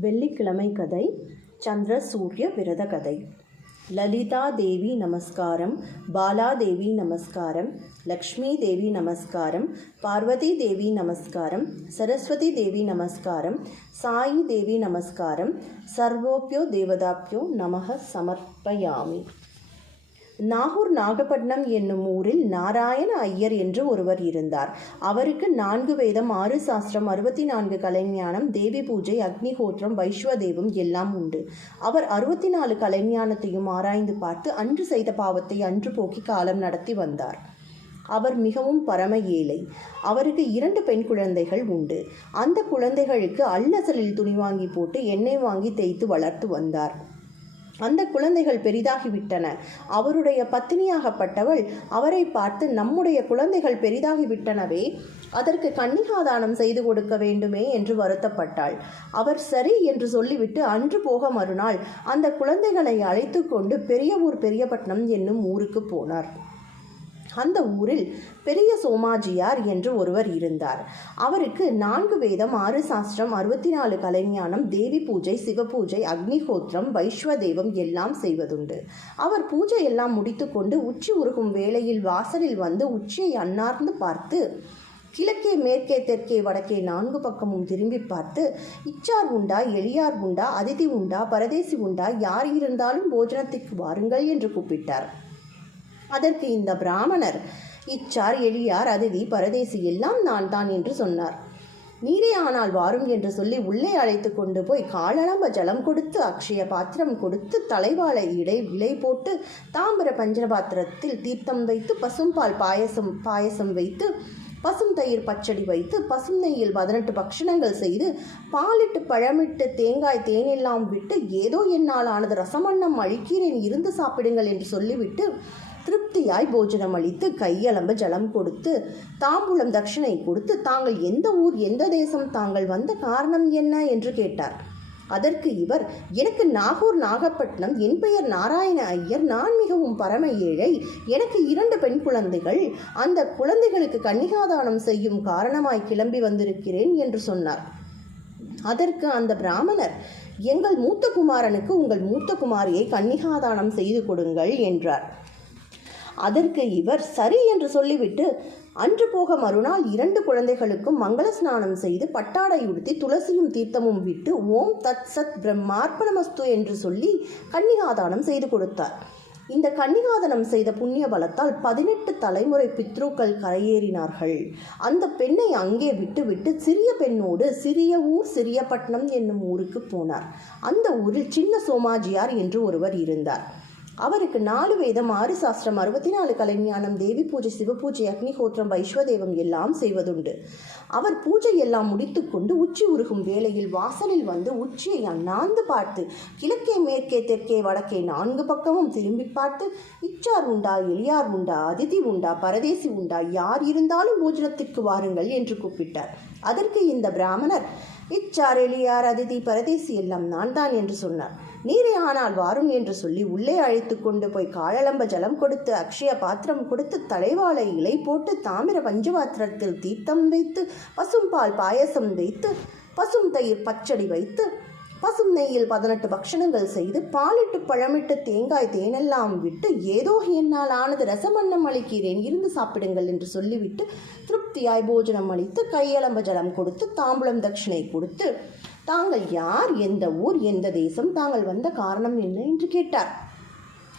வெள்ளிக்கிழமை கதை சந்திர சூரிய விரத கதை. லலிதா தேவி நமஸ்காரம் பாலாதேவி நமஸ்காரம் லக்ஷ்மி தேவி நமஸ்காரம் பார்வதி தேவி நமஸ்காரம் சரஸ்வதி தேவி நமஸ்காரம் சாயி தேவி நமஸ்காரம் சர்வோப்பியோ தேவதாப்பியோ நமக சமர்ப்பயாமி. நாகூர் நாகப்பட்டினம் என்னும் ஊரில் நாராயண ஐயர் என்று ஒருவர் இருந்தார். அவருக்கு நான்கு வேதம் ஆறு சாஸ்திரம் அறுபத்தி நான்கு கலைஞானம் தேவி பூஜை அக்னிஹோத்திரம் வைஸ்வதேவம் எல்லாம் உண்டு. அவர் அறுபத்தி நாலு கலைஞானத்தையும் ஆராய்ந்து பார்த்து அன்று செய்த பாவத்தை அன்று போக்கி காலம் நடத்தி வந்தார். அவர் மிகவும் பரம ஏழை. அவருக்கு இரண்டு பெண் குழந்தைகள் உண்டு. அந்த குழந்தைகளுக்கு அல்லசலில் துணி வாங்கி போட்டு எண்ணெய் வாங்கி தேய்த்து வளர்த்து வந்தார். அந்த குழந்தைகள் பெரிதாகிவிட்டன. அவருடைய பத்தினியாகப்பட்டவள் அவரை பார்த்து நம்முடைய குழந்தைகள் பெரிதாகிவிட்டனவே அதற்கு கன்னிகாதானம் செய்து கொடுக்க வேண்டுமே என்று வருத்தப்பட்டாள். அவர் சரி என்று சொல்லிவிட்டு அன்று போக மறுநாள் அந்த குழந்தைகளை அழைத்து கொண்டு பெரிய ஊர் பெரியபட்டினம் என்னும் ஊருக்கு போனார். அந்த ஊரில் பெரிய சோமாஜியார் என்று ஒருவர் இருந்தார். அவருக்கு நான்கு வேதம் ஆறு சாஸ்திரம் அறுபத்தி நாலு கலைஞானம் தேவி பூஜை சிவபூஜை அக்னிஹோத்திரம் வைஸ்வதேவம் எல்லாம் செய்வதுண்டு. அவர் பூஜை எல்லாம் முடித்துக்கொண்டு உச்சி உருகும் வேளையில் வாசலில் வந்து உச்சியை அன்னார்ந்து பார்த்து கிழக்கே மேற்கே தெற்கே வடக்கே நான்கு பக்கமும் திரும்பி பார்த்து இச்சார் உண்டா எளியார் உண்டா அதிதி உண்டா பரதேசி உண்டா யார் இருந்தாலும் போஜனத்திற்கு வாருங்கள் என்று கூப்பிட்டார். அதற்கு இந்த பிராமணர் இச்சார் எளியார் அதிதி பரதேசி எல்லாம் நான் தான் என்று சொன்னார். நீரே ஆனால் வாரும் என்று சொல்லி உள்ளே அழைத்து கொண்டு போய் காலளம்ப ஜலம் கொடுத்து அக்ஷய பாத்திரம் கொடுத்து தலைவாழை இடை விலை போட்டு தாமிர பஞ்சபாத்திரத்தில் தீர்த்தம் வைத்து பசும்பால் பாயசம் பாயசம் வைத்து பசும் தயிர் பச்சடி வைத்து பசும் நெய்யில் பதினெட்டு பக்ஷணங்கள் செய்து பாலிட்டு பழமிட்டு தேங்காய் தேனெல்லாம் விட்டு ஏதோ என்னால் ஆனது ரசமண்ணம் அழிக்கிறேன் இருந்து சாப்பிடுங்கள் என்று சொல்லிவிட்டு திருப்தியாய் போஜனம் அளித்து கையளம்ப ஜலம் கொடுத்து தாம்பூலம் தட்சிணை கொடுத்து தாங்கள் எந்த ஊர் எந்த தேசம் தாங்கள் வந்த காரணம் என்ன என்று கேட்டார். அதற்கு இவர் எனக்கு நாகூர் நாகப்பட்டினம் என் பெயர் நாராயண ஐயர் நான் மிகவும் பரம ஏழை எனக்கு இரண்டு பெண் குழந்தைகள் அந்த குழந்தைகளுக்கு கன்னிகாதானம் செய்யும் காரணமாய் கிளம்பி வந்திருக்கிறேன் என்று சொன்னார். அதற்கு அந்த பிராமணர் எங்கள் மூத்த குமாரனுக்கு உங்கள் மூத்த குமாரியை கன்னிகாதானம் செய்து கொடுங்கள் என்றார். அதற்கு இவர் சரி என்று சொல்லிவிட்டு அன்று போக மறுநாள் இரண்டு குழந்தைகளுக்கும் மங்கள ஸ்நானம் செய்து பட்டாடை உடுத்தி துளசியும் தீர்த்தமும் விட்டு ஓம் தத் சத் பிரம்மார்ப்பணமஸ்து என்று சொல்லி கன்னிகாதானம் செய்து கொடுத்தார். இந்த கன்னிகாதனம் செய்த புண்ணிய பலத்தால் பதினெட்டு தலைமுறை பித்ருக்கள் கரையேறினார்கள். அந்த பெண்ணை அங்கே விட்டுவிட்டு சிறிய பெண்ணோடு சிறிய ஊர் சிறியப்பட்டினம் என்னும் ஊருக்கு போனார். அந்த ஊரில் சின்ன சோமாஜியார் என்று ஒருவர் இருந்தார். அவருக்கு நாலு வேதம் ஆறு சாஸ்திரம் அறுபத்தி நாலு கலைஞானம் தேவி பூஜை சிவபூஜை அக்னிஹோத்திரம் வைஸ்வதேவம் எல்லாம் செய்வதுண்டு. அவர் பூஜை எல்லாம் முடித்துக்கொண்டு உச்சி உருகும் வேளையில் வாசலில் வந்து உச்சியை அண்ணாந்து பார்த்து கிழக்கே மேற்கே தெற்கே வடக்கே நான்கு பக்கமும் திரும்பி பார்த்து இச்சார் உண்டா எளியார் உண்டா அதிதி உண்டா பரதேசி உண்டா யார் இருந்தாலும் பூஜனத்திற்கு வாருங்கள் என்று கூப்பிட்டார். அதற்கு இந்த பிராமணர் இச்சார் எளியார் அதிதி பரதேசி எல்லாம் நான் தான் என்று சொன்னார். நீரே ஆனால் வாரும் என்று சொல்லி உள்ளே அழைத்து கொண்டு போய் காலளம்ப ஜலம் கொடுத்து அக்ஷய பாத்திரம் கொடுத்து தலைவாழை இலை போட்டு தாமிர பஞ்சபாத்திரத்தில் தீர்த்தம் வைத்து பசும்பால் பாயசம் வைத்து பசும் தயிர் பச்சடி வைத்து பசும் நெய்யில் பதினெட்டு பக்ஷணங்கள் செய்து பாலிட்டு பழமிட்டு தேங்காய் தேனெல்லாம் விட்டு ஏதோ என்னால் ஆனது ரசமன்னம் அளிக்கிறேன் இருந்து சாப்பிடுங்கள் என்று சொல்லிவிட்டு திருப்தியாய் போஜனம் அளித்து கையளம்ப ஜலம் கொடுத்து தாம்பூலம் தட்சிணை கொடுத்து தாங்கள் யார்? எந்த ஊர்? எந்த தேசம்? தாங்கள் வந்த காரணம் என்ன? என்று கேட்டார்.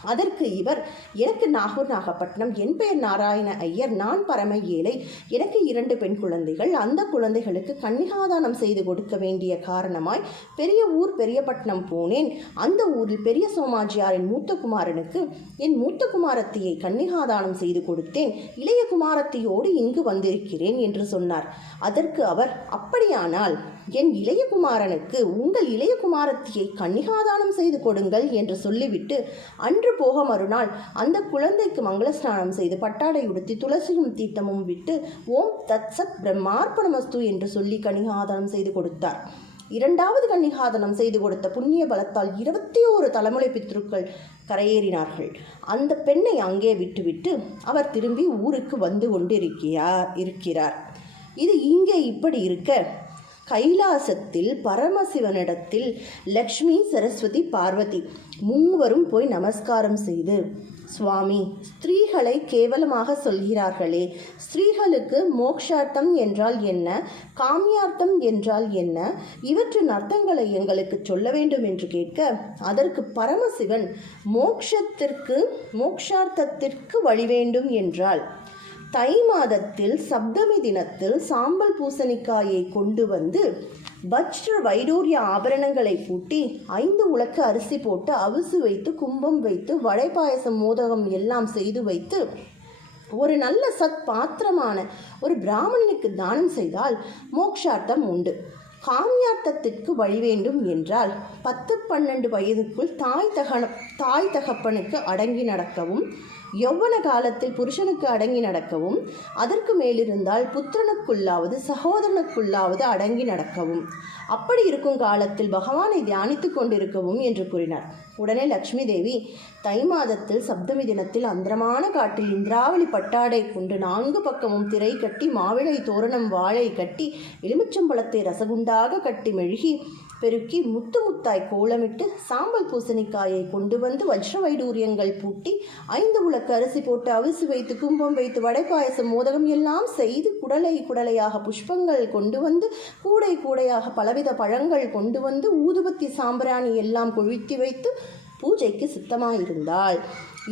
அதற்கு இவர் எனக்கு நாகூர் நாகப்பட்டினம் என் பெயர் நாராயண ஐயர் நான் பரம ஏழை எனக்கு இரண்டு பெண் குழந்தைகள் அந்த குழந்தைகளுக்கு கன்னிகாதானம் செய்து கொடுக்க வேண்டிய காரணமாய் பெரிய ஊர் பெரியபட்டினம் போனேன். அந்த ஊரில் பெரிய சோமாஜியாரின் மூத்த குமாரனுக்கு என் மூத்த குமாரத்தியை கன்னிகாதானம் செய்து கொடுத்தேன். இளைய குமாரத்தியோடு இங்கு வந்திருக்கிறேன் என்று சொன்னார். அதற்கு அவர் அப்படியானால் என் இளைய குமாரனுக்கு உங்கள் இளைய குமாரத்தியை கன்னிகாதானம் செய்து கொடுங்கள் என்று சொல்லிவிட்டு அன்று போக மறுநாள் அந்த குழந்தைக்கு மங்கள ஸ்நானம் செய்து பட்டாடை உடுத்தி துளசியும் தீர்த்தமும் விட்டு ஓம் தத் சத் பிரம்மார்ப்பணமஸ்து என்று சொல்லி கன்னிகாதானம் செய்து கொடுத்தார். இரண்டாவது கன்னிகாதனம் செய்து கொடுத்த புண்ணிய பலத்தால் இருபத்தி ஓரு தலைமுறை பித்ருக்கள் கரையேறினார்கள். அந்த பெண்ணை அங்கே விட்டுவிட்டு அவர் திரும்பி ஊருக்கு வந்து கொண்டிருக்கிறார் இருக்கிறார். இது இங்கே இப்படி இருக்க கைலாசத்தில் பரமசிவனிடத்தில் லக்ஷ்மி சரஸ்வதி பார்வதி மூவரும் போய் நமஸ்காரம் செய்து சுவாமி ஸ்திரீகளை கேவலமாக சொல்கிறார்களே ஸ்திரீகளுக்கு மோக்ஷார்த்தம் என்றால் என்ன காமியார்த்தம் என்றால் என்ன இவற்றின் அர்த்தங்களை எங்களுக்கு சொல்ல வேண்டும் என்று கேட்க அதற்கு பரமசிவன் மோக்ஷத்திற்கு மோக்ஷார்த்தத்திற்கு வழி வேண்டும் என்றால் தை மாதத்தில் சப்தமி தினத்தில் சாம்பல் பூசணிக்காயை கொண்டு வந்து வஜ்ர வைடூரிய ஆபரணங்களை பூட்டி ஐந்து உலக்கு அரிசி போட்டு அவிசு வைத்து கும்பம் வைத்து வடை பாயசம் மோதகம் எல்லாம் செய்து வைத்து ஒரு நல்ல சத் பாத்திரமான ஒரு பிராமணனுக்கு தானம் செய்தால் மோக்ஷார்த்தம் உண்டு. காமியார்த்தத்திற்கு வழி வேண்டும் என்றால் பத்து பன்னெண்டு வயதுக்குள் தாய் தகன தாய் தகப்பனுக்கு அடங்கி நடக்கவும் யௌவன காலத்தில் புருஷனுக்கு அடங்கி நடக்கவும் அதற்கு மேலிருந்தால் புத்திரனுக்குள்ளாவது சகோதரனுக்குள்ளாவது அடங்கி நடக்கவும். அப்படி இருக்கும் காலத்தில் பகவானை தியானித்துக் கொண்டிருக்கவும் என்று கூறினார். உடனே லக்ஷ்மி தேவி தை மாதத்தில் சப்தமி தினத்தில் அந்தரமான காட்டில் இந்திராவளி பட்டாடை கொண்டு நான்கு பக்கமும் திரை கட்டி மாவிளை தோரணம் வாழை கட்டி எலுமிச்சம்பழத்தை ரசகுண்டாக கட்டி மெழுகி பெருக்கி முத்து முத்தாய் கோலமிட்டு சாம்பல் பூசணிக்காயை கொண்டு வந்து வஜ்ர வைடூரியங்கள் பூட்டி ஐந்து உலக்கு அரிசி போட்டு அவிசி வைத்து கும்பம் வைத்து வடை பாயசம் மோதகம் எல்லாம் செய்து குடலை குடலையாக புஷ்பங்கள் கொண்டு வந்து கூடை கூடையாக பலவித பழங்கள் கொண்டு வந்து ஊதுபத்தி சாம்பிராணி எல்லாம் கொழுத்தி வைத்து பூஜைக்கு சித்தமாயிருந்தாள்.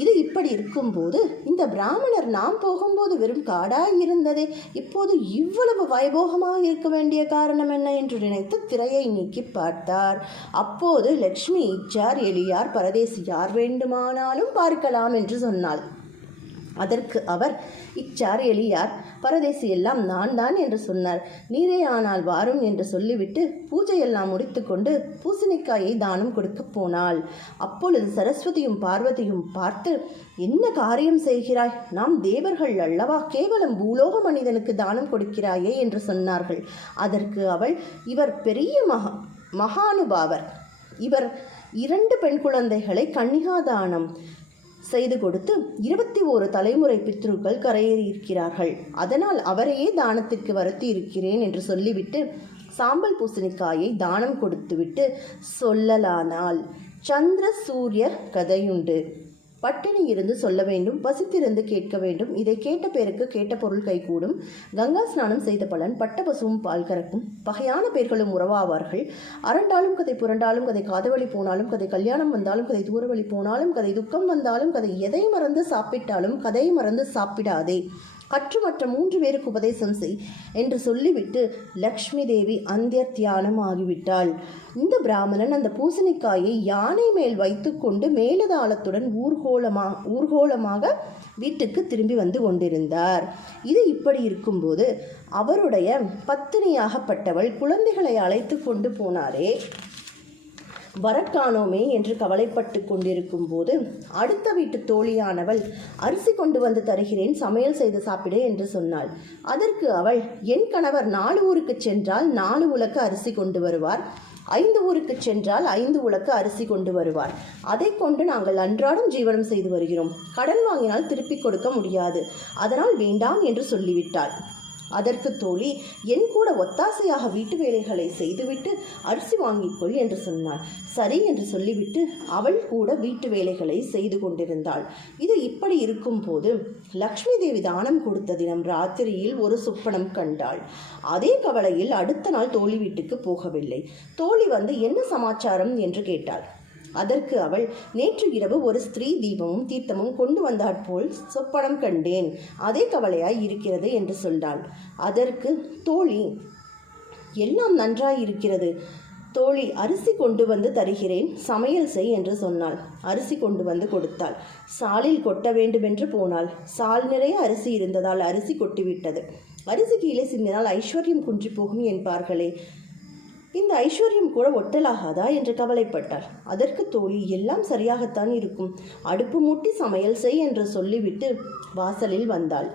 இது இப்படி இருக்கும்போது இந்த பிராமணர் நாம் போகும்போது வெறும் காடாய் இருந்ததே இப்போது இவ்வளவு வைபோகமாக இருக்க வேண்டிய காரணம் என்ன என்று நினைத்து திரையை நீக்கி பார்த்தார். அப்போது லக்ஷ்மி இச்சார் எளியார் பரதேசி யார் வேண்டுமானாலும் பார்க்கலாம் என்று சொன்னாள். அதற்கு அவர் இச்சார் எளியார் பரதேசி எல்லாம் நான் தான் என்று சொன்னார். நீரே ஆனால் வாரும் என்று சொல்லிவிட்டு பூஜையெல்லாம் முடித்துக்கொண்டு பூசணிக்காயை தானம் கொடுக்க போனாள். அப்பொழுது சரஸ்வதியும் பார்வதியும் பார்த்து என்ன காரியம் செய்கிறாய்? நாம் தேவர்கள் அல்லவா? கேவலம் பூலோக மனிதனுக்கு தானம் கொடுக்கிறாயே? என்று சொன்னார்கள். அதற்கு அவள் இவர் பெரிய மகா மகானுபாவர். இவர் இரண்டு பெண் குழந்தைகளை கன்னிகாதானம். செய்து கொடுத்து இருபத்தி ஓரு தலைமுறை பித்ருக்கள் கரையேறியிருக்கிறார்கள். அதனால் அவரையே தானத்திற்கு வருத்தி இருக்கிறேன் என்று சொல்லிவிட்டு சாம்பல் பூசணிக்காயை தானம் கொடுத்துவிட்டு சொல்லலானால் சந்திர சூரியர் கதையுண்டு. பட்டினி இருந்து சொல்ல வேண்டும் பசித்திருந்து கேட்க வேண்டும். இதை கேட்ட பேருக்கு கேட்ட பொருள் கைகூடும். கங்கா ஸ்நானம் செய்த பலன் பட்ட பசுவும் பால் கறக்கும். பகையான பேர்களும் உறவாவார்கள். அரண்டாலும் கதை புரண்டாலும் கதை காதவழி போனாலும் கதை கல்யாணம் வந்தாலும் கதை தூரவழி போனாலும் கதை துக்கம் வந்தாலும் கதை எதை மறந்து சாப்பிட்டாலும் கதை மறந்து சாப்பிடாதே. கற்று மற்ற மூன்று பேருக்கு உபதேசம் செய் என்று சொல்லிவிட்டு லக்ஷ்மி தேவி அந்தியர் தியானம் ஆகிவிட்டாள். இந்த பிராமணன் அந்த பூசணிக்காயை யானை மேல் வைத்துக்கொண்டு மேலதாளத்துடன் ஊர்கோலமா ஊர்கோலமாக வீட்டுக்கு திரும்பி வந்து கொண்டிருந்தார். இது இப்படி இருக்கும்போது அவருடைய பத்தினியாகப்பட்டவள் குழந்தைகளை அழைத்து கொண்டு போனாரே. வரக்காணோமே என்று கவலைப்பட்டு கொண்டிருக்கும் போது அடுத்த வீட்டு தோழியானவள் அரிசி கொண்டு வந்து தருகிறேன் சமையல் செய்து சாப்பிடு என்று சொன்னாள். அதற்கு அவள் என் கணவர் நாலு ஊருக்கு சென்றால் நாலு உலக்கு அரிசி கொண்டு வருவார். ஐந்து ஊருக்கு சென்றால் ஐந்து உலக்கு அரிசி கொண்டு வருவார். அதை கொண்டு நாங்கள் அன்றாடம் ஜீவனம் செய்து வருகிறோம். கடன் வாங்கினால் திருப்பிக் கொடுக்க முடியாது. அதனால் வேண்டாம் என்று சொல்லிவிட்டாள். அதற்கு தோழி என் கூட ஒத்தாசையாக வீட்டு வேலைகளை செய்துவிட்டு அரிசி வாங்கிக்கொள் என்று சொன்னாள். சரி என்று சொல்லிவிட்டு அவள் கூட வீட்டு வேலைகளை செய்து கொண்டிருந்தாள். இது இப்படி இருக்கும்போது லக்ஷ்மி தேவி தானம் கொடுத்த தினம் ராத்திரியில் ஒரு சுப்பனம் கண்டாள். அதே கவலையில் அடுத்த நாள் தோழி வீட்டுக்கு போகவில்லை. தோழி வந்து என்ன சமாச்சாரம்? என்று கேட்டாள். அதற்கு அவள் நேற்று இரவு ஒரு ஸ்திரீ தீபமும் தீர்த்தமும் கொண்டு வந்தாற்போல் சொப்பனம் கண்டேன். அதே கவலையாய் இருக்கிறது என்று சொன்னாள் அதற்கு தோழி எல்லாம் நன்றாயிருக்கிறது தோழி அரிசி கொண்டு வந்து தருகிறேன். சமையல் செய் என்று சொன்னாள். அரிசி கொண்டு வந்து கொடுத்தாள். சாலில் கொட்ட வேண்டுமென்று போனாள். சால் நிறைய அரிசி இருந்ததால் அரிசி கொட்டிவிட்டது. அரிசி கீழே சிந்தினால் ஐஸ்வர்யம் குன்றி போகும் என்பார்களே. இந்த ஐஸ்வர்யம் கூட ஒட்டலாகாதா என்று கவலைப்பட்டாள் அதற்கு தோழி எல்லாம் சரியாகத்தான் இருக்கும். அடுப்பு மூட்டி சமையல் செய் என்று சொல்லிவிட்டு வாசலில் வந்தாள்.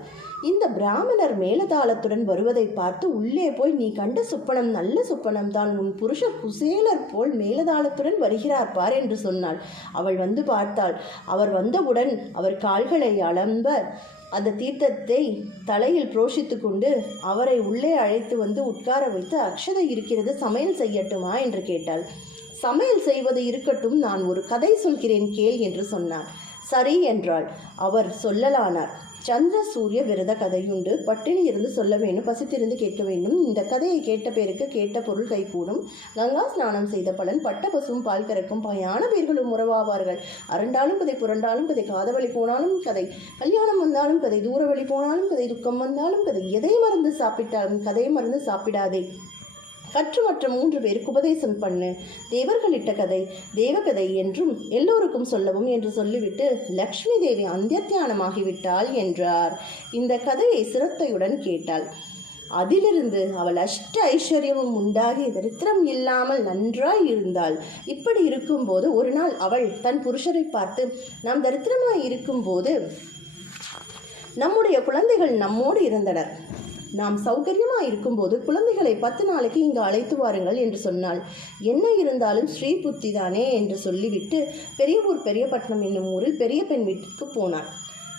இந்த பிராமணர் மேலதாளத்துடன் வருவதை பார்த்து உள்ளே போய் நீ கண்ட சுப்பனம் நல்ல சுப்பனம் தான் உன் புருஷர் குசேலர் போல் மேலதாளத்துடன் வருகிறார் பார் என்று சொன்னாள். அவள் வந்து பார்த்தாள். அவர் வந்தவுடன் அவர் கால்களை அளம்ப அந்த தீர்த்தத்தை தலையில் புரோஷித்து கொண்டு அவரை உள்ளே அழைத்து வந்து உட்கார வைத்து அக்ஷதை இருக்கிறது சமையல் செய்யட்டுமா என்று கேட்டாள். சமையல் செய்வது இருக்கட்டும் நான் ஒரு கதை சொல்கிறேன் கேள் என்று சொன்னார். சரி என்றாள். அவர் சொல்லலானார். சந்திர சூரிய விரத கதையுண்டு. பட்டினி இருந்து சொல்ல வேண்டும் பசித்திருந்து கேட்க வேண்டும். இந்த கதையை கேட்ட பேருக்கு கேட்ட பொருள் கைகூடும். கங்கா ஸ்நானம் செய்த பலன் பட்ட பசுவும் பால் கறக்கும் பயான பேர்களும் உறவாவார்கள். அரண்டாலும் கதை புரண்டாலும் கதை காதவழி போனாலும் கதை. கல்யாணம் வந்தாலும் கதை தூர வழி போனாலும் கதை துக்கம் வந்தாலும் கதை. எதை மருந்து சாப்பிட்டாலும் கதை மருந்து சாப்பிடாதே. கற்று மற்ற மூன்று பேருக்கு உபதேசம் பண்ணு. தேவர்களிட்ட கதை தேவகதை என்றும் எல்லோருக்கும் சொல்லவும் என்று சொல்லிவிட்டு லக்ஷ்மி தேவி அந்தியத்தியானமாகிவிட்டாள் என்றார். இந்த கதையை சிரத்தையுடன் கேட்டாள். அதிலிருந்து அவள் அஷ்ட ஐஸ்வர்யமும் உண்டாகி தரித்திரம் இல்லாமல் நன்றாய் இருந்தாள். இப்படி இருக்கும்போது ஒரு நாள் அவள் தன் புருஷரை பார்த்து நாம் தரித்திரமாய் இருக்கும்போது நம்முடைய குழந்தைகள் நம்மோடு இருந்தனர். நாம் சௌகரியமாக இருக்கும்போது குழந்தைகளை பத்து நாளைக்கு இங்கு அழைத்து வாருங்கள் என்று சொன்னாள். என்ன இருந்தாலும் ஸ்ரீ புத்தி தானே என்று சொல்லிவிட்டு பெரியவூர் பெரியப்பட்டினம் என்னும் ஊரில் பெரிய பெண் வீட்டுக்கு போனாள்.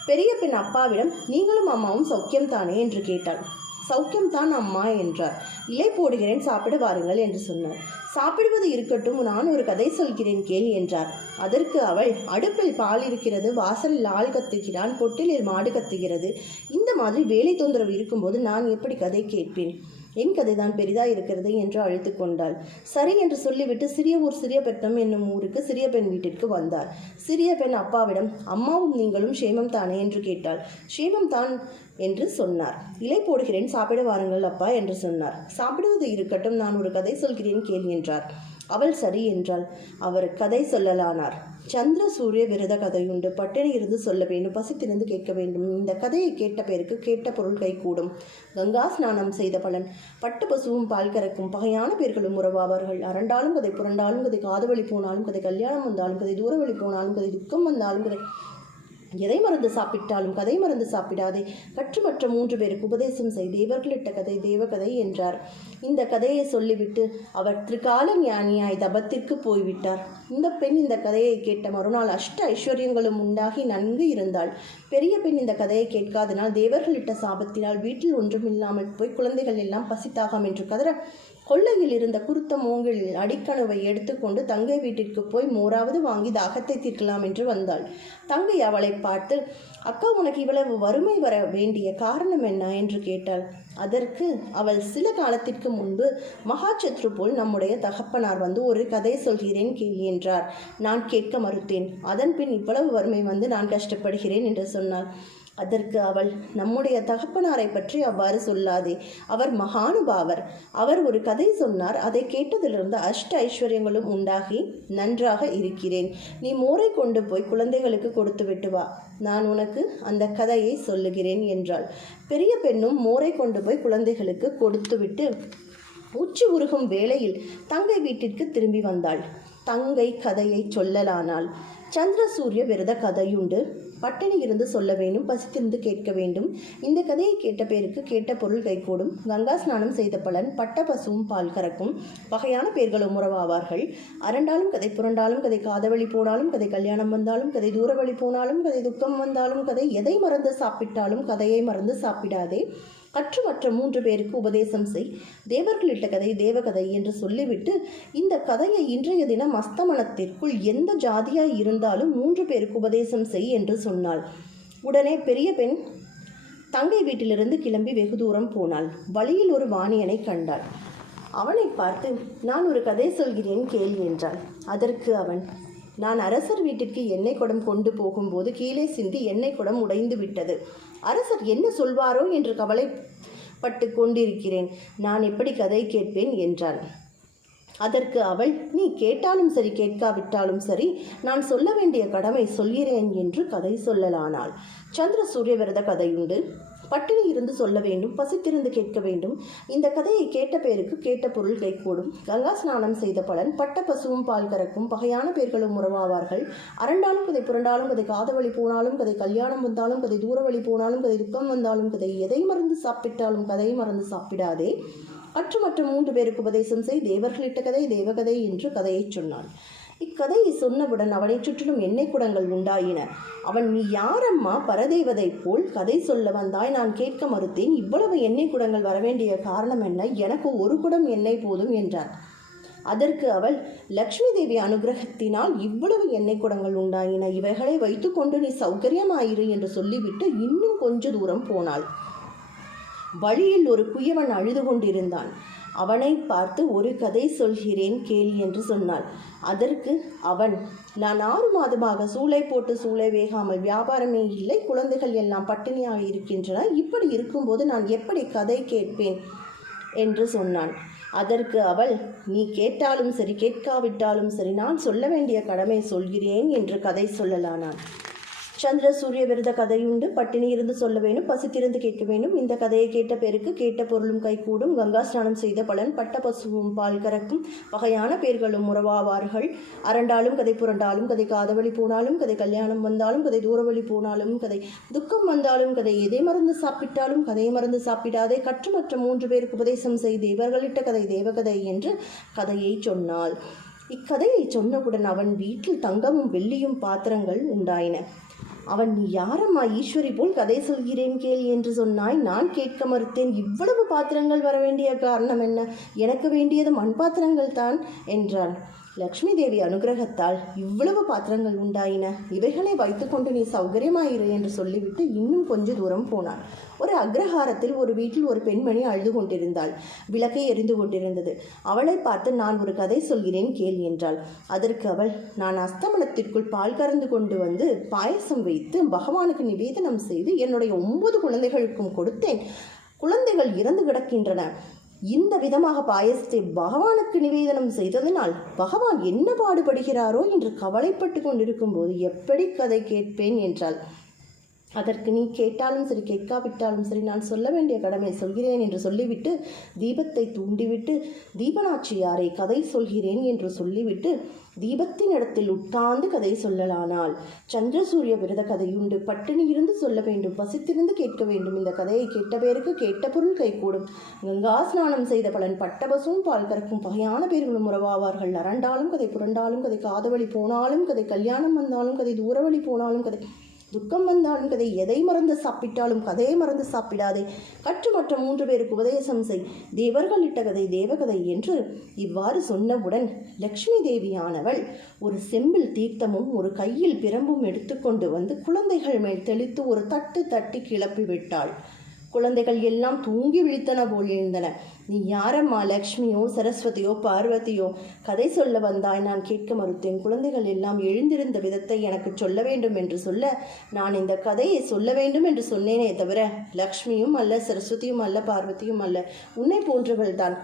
பெரிய பெண் அப்பாவிடம் நீங்களும் அம்மாவும் சௌக்கியம் தானே என்று கேட்டாள். சௌக்கியம்தான் அம்மா என்றார். இலை போடுகிறேன் சாப்பிட வாருங்கள் என்று சொன்னார். சாப்பிடுவது இருக்கட்டும் நான் ஒரு கதை சொல்கிறேன் கேள் என்றார். அதற்கு அவள் அடுப்பில் பால் இருக்கிறது வாசலில் ஆள் கத்துகிறான் பொட்டிலில் மாடு கத்துகிறது. இந்த மாதிரி வேலை தொந்தரவு இருக்கும்போது நான் எப்படி கதை கேட்பேன்? என் கதைதான் பெரிதா இருக்கிறது என்று அழைத்து கொண்டாள். சரி என்று சொல்லிவிட்டு சிறிய ஊர் சிறிய பெட்டம் என்னும் ஊருக்கு சிறிய பெண் வீட்டிற்கு வந்தார். சிறிய பெண் அப்பாவிடம் அம்மாவும் நீங்களும் சேமம் தானே என்று கேட்டாள். சேமம் தான் என்று சொன்னார். இலை போடுகிறேன் சாப்பிட வாருங்கள் அப்பா என்று சொன்னார். சாப்பிடுவது இருக்கட்டும் நான் ஒரு கதை சொல்கிறேன் கேள் என்றார். அவள் சரி என்றாள். அவர் கதை சொல்லலானார். சந்திர சூரிய விரத கதையுண்டு. பட்டினி இருந்து சொல்ல வேண்டும் பசித்திருந்து கேட்க வேண்டும். இந்த கதையை கேட்ட பேருக்கு கேட்ட பொருள் கைகூடும் கங்கா ஸ்நானம் செய்த பலன். பட்டு பசுவும் பால் கறக்கும். பகையான பேர்களும் உறவாவார்கள். அரண்டாலும் கதை புரண்டாலும் கதை காது வழி போனாலும் கதை கல்யாணம் வந்தாலும் கதை தூர வழி போனாலும் கதை துக்கம் வந்தாலும் கதை எதை மருந்து சாப்பிட்டாலும் கதை மருந்து சாப்பிடாதே. கற்றுமற்ற மூன்று பேருக்கு உபதேசம் செய். தேவர்களிட்ட கதை தேவகதை என்றார். இந்த கதையை சொல்லிவிட்டு அவர் திரிகால ஞானியாய் தபத்திற்கு போய்விட்டார். இந்த பெண் இந்த கதையை கேட்ட மறுநாள் அஷ்ட ஐஸ்வர்யங்களும் உண்டாகி நன்கு இருந்தாள். பெரிய பெண் இந்த கதையை கேட்காதனால் தேவர்களிட்ட சாபத்தினால் வீட்டில் ஒன்றும் இல்லாமல் போய் குழந்தைகள் எல்லாம் பசித்தாகாம் என்று கதற கொள்ளையில் இருந்த குருத்த மூங்கிலில் அடிக்கணுவை எடுத்துக்கொண்டு தங்கை வீட்டிற்கு போய் மோராவது வாங்கி தாகத்தை தீர்க்கலாம் என்று வந்தாள். தங்கை அவளை பார்த்து அக்கா உனக்கு இவ்வளவு வறுமை வர வேண்டிய காரணம் என்ன? என்று கேட்டாள். அதற்கு அவள் சில காலத்திற்கு முன்பு மகாச்சத்ரு போல் நம்முடைய தகப்பனார் வந்து ஒரு கதை சொல்கிறேன் கேள் என்றார். நான் கேட்க மறுத்தேன். அதன் பின் இவ்வளவு வறுமை வந்து நான் கஷ்டப்படுகிறேன் என்று சொன்னாள். அதற்கு அவள் நம்முடைய தகப்பனாரை பற்றி அவ்வாறு சொல்லாதே. அவர் மகானுபாவர். அவர் ஒரு கதை சொன்னார். அதை கேட்டதிலிருந்து அஷ்ட ஐஸ்வர்யங்களும் உண்டாகி நன்றாக இருக்கிறேன். நீ மோரை கொண்டு போய் குழந்தைகளுக்கு கொடுத்து விட்டு வா. நான் உனக்கு அந்த கதையை சொல்லுகிறேன் என்றாள். பெரிய பெண்ணும் மோரை கொண்டு போய் குழந்தைகளுக்கு கொடுத்துவிட்டு உச்சி உருகும் வேளையில் தங்கை வீட்டிற்கு திரும்பி வந்தாள். தங்கை கதையை சொல்லலானாள். சந்திர சூரிய விரத கதையுண்டு. பட்டினி இருந்து சொல்ல வேண்டும் பசித்திருந்து கேட்க வேண்டும். இந்த கதையை கேட்ட பேருக்கு கேட்ட பொருள் கைகூடும். கங்கா ஸ்நானம் செய்த பலன் பட்ட பசுவும் பால் கறக்கும். வகையான பேர்களும் உறவாவார்கள். அரண்டாலும் கதை புரண்டாலும் கதை காதவழி போனாலும் கதை கல்யாணம் வந்தாலும் கதை தூர வழி போனாலும் கதை துக்கம் வந்தாலும் கதை எதை மறந்து சாப்பிட்டாலும் கதையை மறந்து சாப்பிடாதே. கற்று மற்ற மூன்று பேருக்கு உபதேசம் செய். தேவர்களிட்ட கதை தேவகதை என்று சொல்லிவிட்டு இந்த கதையை இன்றைய தினம் அஸ்தமனத்திற்குள் எந்த ஜாதியாய் இருந்தாலும் மூன்று பேருக்கு உபதேசம் செய் என்று சொன்னாள். உடனே பெரிய பெண் தங்கை வீட்டிலிருந்து கிளம்பி வெகு தூரம் போனாள். வழியில் ஒரு வாணியனை கண்டாள். அவனை பார்த்து நான் ஒரு கதை சொல்கிறேன் கேள் என்றாள். அதற்கு அவன் நான் அரசர் வீட்டிற்கு எண்ணெய் குடம் கொண்டு போகும்போது கீழே சிந்தி எண்ணெய் குடம் உடைந்து விட்டது. அரசர் என்ன சொல்வாரோ என்று கவலைப்பட்டு கொண்டிருக்கிறேன். நான் எப்படி கதை கேட்பேன் என்றாள். அதற்கு அவள் நீ கேட்டாலும் சரி கேட்காவிட்டாலும் சரி நான் சொல்ல வேண்டிய கடமை சொல்கிறேன் என்று கதை சொல்லலானாள். சந்திர சூரியவிரத கதையுண்டு. பட்டினி இருந்து சொல்ல வேண்டும் பசித்திருந்து கேட்க வேண்டும். இந்த கதையை கேட்ட பேருக்கு கேட்ட பொருள் கைகூடும் கங்கா ஸ்நானம் செய்த பலன் பட்ட பசுவும் பால் கறக்கும் பகையான பேர்களும் உறவாவார்கள். அரண்டாலும் கதை புரண்டாலும் கதை காதவழி போனாலும் கதை கல்யாணம் வந்தாலும் கதை தூர வழி போனாலும் கதை துக்கம் வந்தாலும் கதை எதை மறந்து சாப்பிட்டாலும் கதையை மறந்து சாப்பிடாதே. அற்று மற்ற மூன்று பேருக்கு உபதேசம் செய் தேவர்களிட்ட கதை தேவகதை என்று கதையைச் சொன்னாள். இக்கதையை சொன்னவுடன் அவனை சுற்றிலும் எண்ணெய் குடங்கள் உண்டாயின. அவன் நீ யாரம்மா? பரதேவதை போல் கதை சொல்ல வந்தாய். நான் கேட்க மறுத்தேன். இவ்வளவு எண்ணெய் குடங்கள் வரவேண்டிய காரணம் என்ன? எனக்கு ஒரு குடம் எண்ணெய் போதும் என்றான். அதற்கு அவள் லக்ஷ்மி தேவி அனுகிரகத்தினால் இவ்வளவு எண்ணெய் குடங்கள் உண்டாயின. இவைகளை வைத்துக்கொண்டு நீ சௌகரியமாயிரு என்று சொல்லிவிட்டு இன்னும் கொஞ்ச தூரம் போனாள். வழியில் ஒரு குயவன் அழுது கொண்டிருந்தான். அவனை பார்த்து ஒரு கதை சொல்கிறேன் கேள் என்று சொன்னாள். அதற்கு அவன் நான் ஆறு மாதமாக சூளை போட்டு சூளை வேகாமல் வியாபாரமே இல்லை குழந்தைகள் எல்லாம் பட்டினியாக இருக்கின்றன இப்படி இருக்கும்போது நான் எப்படி கதை கேட்பேன் என்று சொன்னான். அதற்கு அவள் நீ கேட்டாலும் சரி கேட்காவிட்டாலும் சரி நான் சொல்ல வேண்டிய கடமை சொல்கிறேன் என்று கதை சொல்லலானான். சந்திர சூரிய விரத கதையுண்டு பட்டினி இருந்து சொல்ல வேணும் பசித்திருந்து கேட்க வேணும். இந்த கதையை கேட்ட பேருக்கு கேட்ட பொருளும் கைகூடும். கங்கா ஸ்நானம் செய்த பலன் பட்ட பசுவும் பால் கறக்கும். வகையான பேர்களும் உறவாவார்கள். அரண்டாலும் கதை புரண்டாலும் கதை காதவழி போனாலும் கதை கல்யாணம் வந்தாலும் கதை தூரவழி போனாலும் கதை துக்கம் வந்தாலும் கதை எதை மறந்து சாப்பிட்டாலும் கதையை மறந்து சாப்பிடாதே கற்றுமற்ற மூன்று பேருக்கு உபதேசம் செய்து இவர்களிட்ட கதை தேவகதை என்று கதையை சொன்னாள். இக்கதையை சொன்னவுடன் அவன் வீட்டில் தங்கமும் வெள்ளியும் பாத்திரங்கள் உண்டாயின. அவன் நீ யாரம்மா? ஈஸ்வரி போல் கதை சொல்கிறேன் கேள் என்று சொன்னாய். நான் கேட்க மறுத்தேன். இவ்வளவு பாத்திரங்கள் வர வேண்டிய காரணம் என்ன? எனக்கு வேண்டியது மண் பாத்திரங்கள் தான் என்றாள். லக்ஷ்மி தேவி அனுகிரகத்தால் இவ்வளவு பாத்திரங்கள் உண்டாயின. இவைகளை வைத்துக்கொண்டு நீ சௌகரியமாயிரு என்று சொல்லிவிட்டு இன்னும் கொஞ்ச தூரம் போனான் ஒரு அக்ரஹாரத்தில் ஒரு வீட்டில் ஒரு பெண்மணி அழுது கொண்டிருந்தாள். விளக்கை எரிந்து கொண்டிருந்தது. அவளை பார்த்து நான் ஒரு கதை சொல்கிறேன் கேள் என்றாள். அதற்கு அவள் நான் அஸ்தமனத்திற்குள் பால் கறந்து கொண்டு வந்து பாயசம் வைத்து பகவானுக்கு நிவேதனம் செய்து என்னுடைய ஒன்பது குழந்தைகளுக்கும் கொடுத்தேன். குழந்தைகள் இறந்து கிடக்கின்றன. இந்த விதமாக பாயசத்தை பகவானுக்கு நிவேதனம் செய்ததனால் பகவான் என்ன பாடுபடுகிறாரோ என்று கவலைப்பட்டு கொண்டிருக்கும் போது எப்படி கதை கேட்பேன் என்றாள். அதற்கு நீ கேட்டாலும் சரி கேட்காவிட்டாலும் சரி நான் சொல்ல வேண்டிய கடமை சொல்கிறேன் என்று சொல்லிவிட்டு தீபத்தை தூண்டிவிட்டு தீபநாச்சியாரை கதை சொல்கிறேன் என்று சொல்லிவிட்டு தீபத்தின் இடத்தில் உட்கார்ந்து கதை சொல்லலானாள். சந்திரசூரிய விரத கதையுண்டு. பட்டினி இருந்து சொல்ல வேண்டும் பசித்திருந்து கேட்க வேண்டும். இந்த கதையை கேட்ட பேருக்கு கேட்ட பொருள் கைகூடும். கங்கா ஸ்நானம் செய்த பலன் பட்டபசும் பால் கறக்கும் பகையான பேர்களும் உறவாவார்கள். அரண்டாலும் கதை புரண்டாலும் கதை காதவழி போனாலும் கதை கல்யாணம் வந்தாலும் கதை தூரவழி போனாலும் கதை துக்கம் வந்தாலும் கதை எதை மறந்து சாப்பிட்டாலும் கதையை மறந்து சாப்பிடாதே. கற்று மற்ற மூன்று பேருக்கு உபதேசம் செய். தேவர்கள் இட்ட கதை தேவகதை என்று இவ்வாறு சொன்னவுடன் லக்ஷ்மி தேவியானவள் ஒரு செம்பில் தீர்த்தமும் ஒரு கையில் பிரம்பும் எடுத்துக்கொண்டு வந்து குழந்தைகள் மேல் தெளித்து ஒரு தட்டு தட்டி கிளப்பி விட்டாள். குழந்தைகள் எல்லாம் தூங்கி விழித்தன போல் எழுந்தன நீ யாரம்மா லக்ஷ்மியோ சரஸ்வதியோ பார்வதியோ? கதை சொல்ல வந்தாய் நான் கேட்க மறுத்தேன். குழந்தைகள் எல்லாம் எழுந்திருந்த விதத்தை எனக்கு சொல்ல வேண்டும் என்று சொல்ல நான் இந்த கதையை சொல்ல வேண்டும் என்று சொன்னேனே தவிர லக்ஷ்மியும் அல்ல சரஸ்வதியும் அல்ல பார்வதியும் அல்ல. உன்னை போன்றவள்தான்.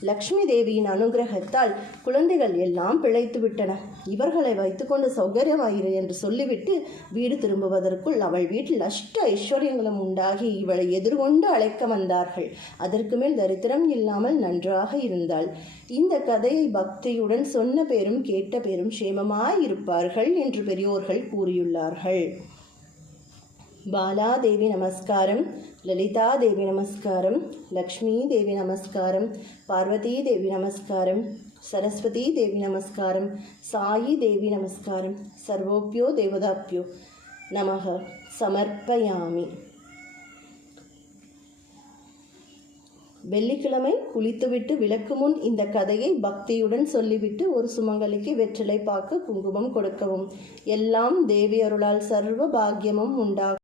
லக்ஷ்மி தேவியின் அனுகிரகத்தால் குழந்தைகள் எல்லாம் பிழைத்து விட்டன. இவர்களை வைத்துக்கொண்டு சௌகரியமாயிரு என்று சொல்லிவிட்டு வீடு திரும்புவதற்குள் அவள் வீட்டில் அஷ்ட ஐஸ்வர்யங்களும் உண்டாகி இவளை எதிர்கொண்டு அழைக்க வந்தார்கள். அதற்கு மேல் தரித்திரம் இல்லாமல் நன்றாக இருந்தாள். இந்த கதையை பக்தியுடன் சொன்ன பேரும் கேட்ட பேரும் சேமமாயிருப்பார்கள் என்று பெரியோர்கள் கூறியுள்ளார்கள். బాలాదేవి నమస్కారం లలితాదేవి నమస్కారం లక్ష్మీదేవి నమస్కారం పార్వతీదేవి నమస్కారం సరస్వతీదేవి నమస్కారం సాయిదేవి నమస్కారం సర్వోభ్యో దేవతాభ్యో నమ సమర్పయామి வெள்ளிக்கிழமை குளித்துவிட்டு விளக்கு முன் இந்த கதையை பக்தியுடன் சொல்லிவிட்டு ஒரு சுமங்கலிக்கு வெற்றிலை பாக்கு குங்குமம் கொடுக்கவும் எல்லாம் தேவி அருளால் சர்வ பாக்கியமும் உண்டாகும்